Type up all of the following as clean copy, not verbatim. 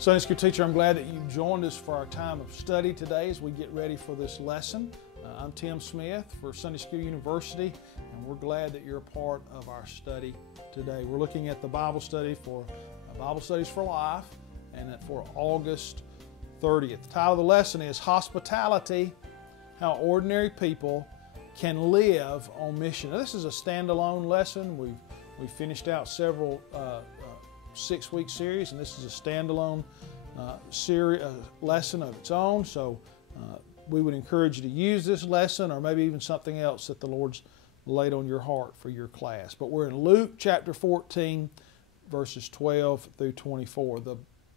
Sunday School teacher, I'm glad that you've joined us for our time of study today as we get ready for this lesson. I'm Tim Smith for Sunday School University, and we're glad that you're a part of our study today. We're looking at the Bible study for Bible Studies for Life, and for August 30th. The title of the lesson is Hospitality, How Ordinary People Can Live on Mission. Now, this is a standalone lesson. We finished out several 6-week series, and this is a standalone lesson of its own. So we would encourage you to use this lesson, or maybe even something else that the Lord's laid on your heart for your class. But we're in Luke chapter 14, verses 12 through 24. The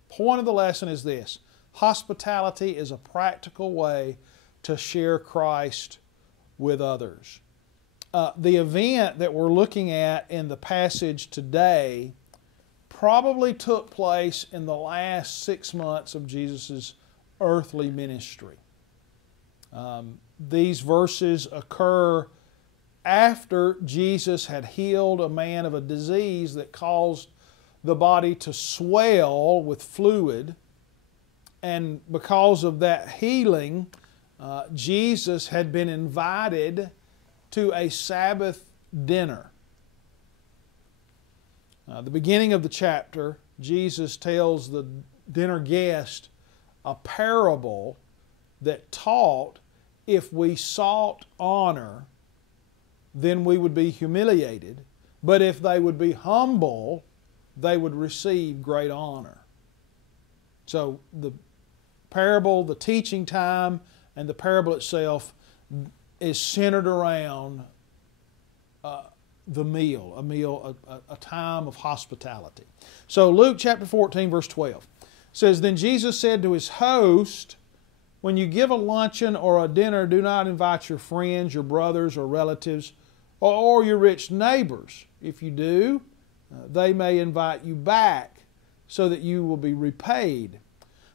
point of the lesson is this: hospitality is a practical way to share Christ with others. The event that we're looking at in the passage today probably took place in the last 6 months of Jesus' earthly ministry. These verses occur after Jesus had healed a man of a disease that caused the body to swell with fluid. And because of that healing, Jesus had been invited to a Sabbath dinner. The beginning of the chapter, Jesus tells the dinner guest a parable that taught if we sought honor, then we would be humiliated. But if they would be humble, they would receive great honor. So the parable, the teaching time, and the parable itself is centered around the meal, a time of hospitality. So Luke chapter 14, verse 12 says, Then Jesus said to his host, When you give a luncheon or a dinner, do not invite your friends, your brothers or relatives, or your rich neighbors. If you do, they may invite you back so that you will be repaid.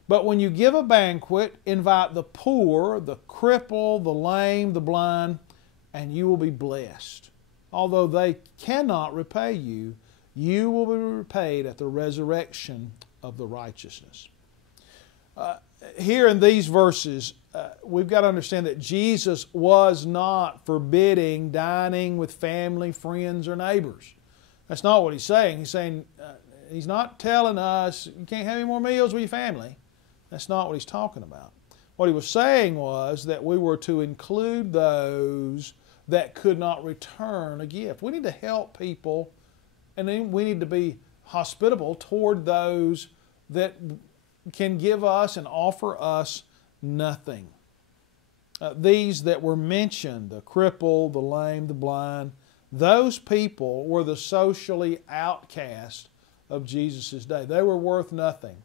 But when you give a banquet, invite the poor, the cripple, the lame, the blind, and you will be blessed. Although they cannot repay you, you will be repaid at the resurrection of the righteousness. Here in these verses, we've got to understand that Jesus was not forbidding dining with family, friends, or neighbors. That's not what he's saying. He's saying, he's not telling us you can't have any more meals with your family. That's not what he's talking about. What he was saying was that we were to include those that could not return a gift. We need to help people, and then we need to be hospitable toward those that can give us and offer us nothing. These that were mentioned, the cripple, the lame, the blind, those people were the socially outcast of Jesus' day. They were worth nothing.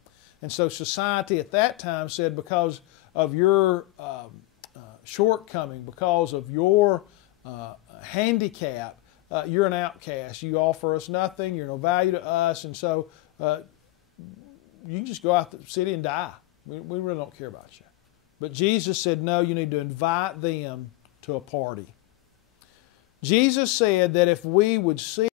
And so society at that time said, because of your shortcoming, because of your handicap, you're an outcast. You offer us nothing. You're no value to us. And so you can just go out the city and die. We really don't care about you. But Jesus said, no, you need to invite them to a party. Jesus said that if we would see